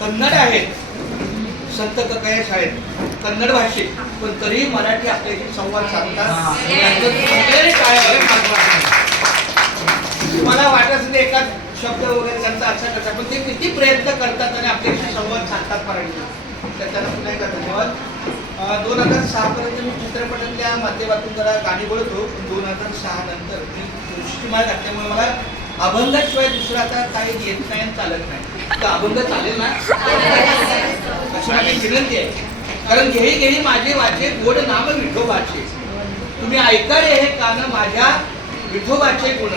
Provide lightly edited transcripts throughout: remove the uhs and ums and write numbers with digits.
कन्नड आहेत, संत ककयश आहेत, कन्नड भाषिक, पण तरीही मराठी आपल्याशी संवाद साधतात. मला वाटत असेल एखाद शब्द वगैरे त्यांचा असा करतात, पण ते किती प्रयत्न करतात आणि आपल्याशी संवाद साधतात मराठी. तर त्यांना पुन्हा एकदा धन्यवाद. 2006 पर्यंत मी चित्रपटातल्या माध्यमातून जरा गाणी बोलतो. 2006 नंतर मी तुळशीची माळ घातल्यामुळे मला अभंगाशिवाय दुसरं आता काही येत नाही आणि चालत नाही. तर अभंग चालेल ना? अशी विनंती आहे. कारण घेई घेई माझे वाचे गोड नाम विठोबाचे, तुम्ही ऐका रे हे कान माझ्या विठोबाचे गुण,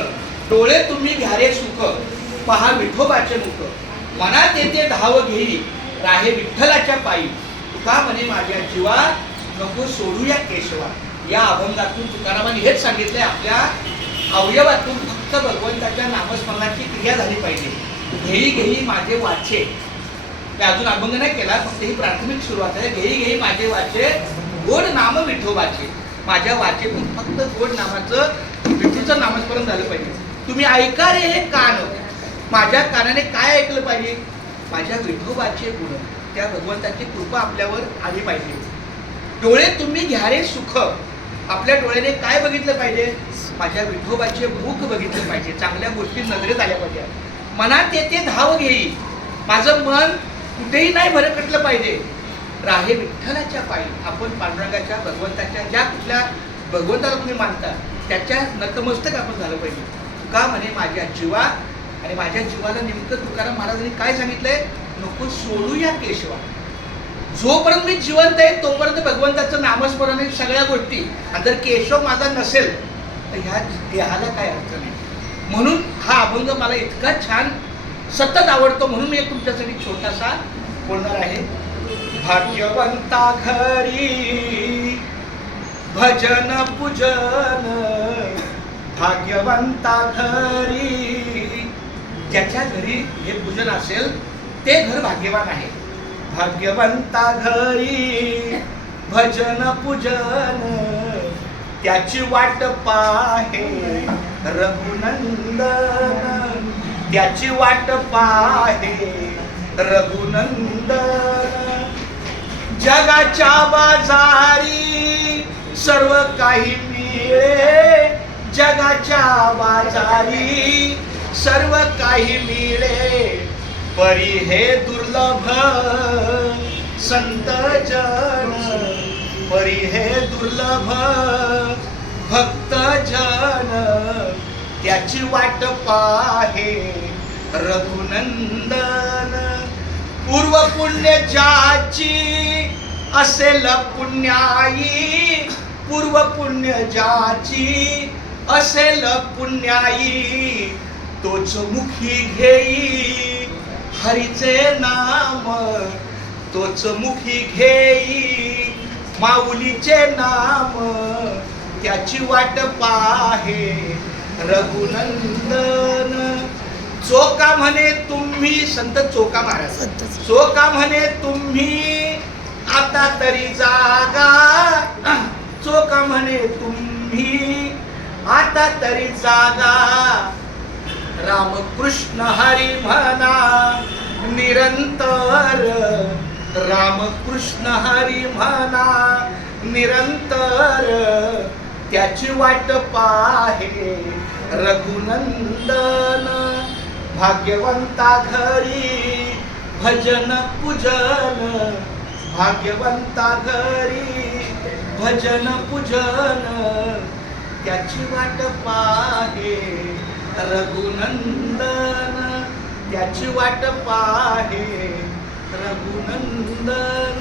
डोळे तुम्ही घ्यारे सुख पहा विठोबाचे मुख, मनात येते धाव घेई राहे विठ्ठलाच्या पायी, तुका म्हणे माझ्या जीवा नको सोडूया केशवा. या अभंगातून तुकारामांनी हेच सांगितलंय, आपल्या अवयवातून फक्त भगवंताच्या नामस्मरणाची क्रिया झाली पाहिजे. घेई घेई माझे वाचे, मी अजून अभंग नाही केला, फक्त ही प्राथमिक सुरुवात आहे. घेई घेई माझे वाचे गोड नाम विठोबाचे, माझ्या वाचेतून फक्त गोड नामाचं विठूचं नामस्मरण झालं पाहिजे. तुम्ही ऐका रे हे कान, माझ्या कानाने काय ऐकलं पाहिजे? माझ्या विठोबाचे गुण, त्या भगवंताची कृपा आपल्यावर आली पाहिजे. डोळे तुम्ही घ्या रे सुख, आपल्या डोळ्याने काय बघितलं पाहिजे? माझ्या विठोबाचे मुख बघितलं पाहिजे, चांगल्या गोष्टी नजरेत आल्या पाहिजे. मनात येते धाव घेई, माझं मन कुठेही नाही भरकटलं पाहिजे. राहे विठ्ठलाच्या पायी, आपण पांडुरंगाच्या भगवंताच्या ज्या कुठल्या भगवंताला तुम्ही मानता त्याच्या नतमस्तक आपण झालं पाहिजे. का म्हणे माझ्या जीवा, आणि माझ्या जीवाला नेमकं तुकाराम महाराजांनी काय सांगितलंय? नको सोडूया केशवा. जोपर्यंत मी जिवंत आहे तोपर्यंत भगवंताचं नामस्मरण आहे सगळ्या गोष्टी, आणि जर केशव माझा नसेल तर ह्या देहाला काय अर्थ नाही. म्हणून हा अभंग मला इतका छान सतत आवडतो. म्हणून मी एक तुमच्यासाठी छोटासा बोलणार आहे. भाग्यवंता घरी भजन पूजन, भाग्यवंता घरी, ज्याच्या घरी हे पूजन असेल ते घर भाग्यवान आहे. भाग्यवंता घरी भजन पूजन, त्याची वाट पाहे रघुनंदन, त्याची वाट पाहे रघुनंदन. जगाच्या बाजारी सर्व काही मिळे, जगाच्या बाजारी सर्व काही मिळे, परी हे दुर्लभ संत जन, परी हे दुर्लभ भक्त जन, त्याची वाट पाहे रघुनंदन. पूर्व पुण्य ज्याची असेल पुण्याई, पूर्व पुण्य ज्याची असेल पुण्याई, तोच मुखी घेई हरीचे नाम, तोच मुखी घेई माऊलीचे नाम, त्याची वाट पाहे रघुनंदन. चोका म्हणे तुम्ही, संत चोका महाराज, चोका म्हणे तुम्ही आता तरी जागा, चोका म्हणे तुम्ही आता तरी जागा, रामकृष्ण हरी म्हणा निरंतर, रामकृष्ण हरी म्हणा निरंतर, त्याची वाट पाहे रघुनंदन. भाग्यवंता घरी भजन पूजन, भाग्यवंता घरी भजन पूजन, त्याची वाट पाहे रघुनंदन, त्याची वाट पाहे रघुनंदन.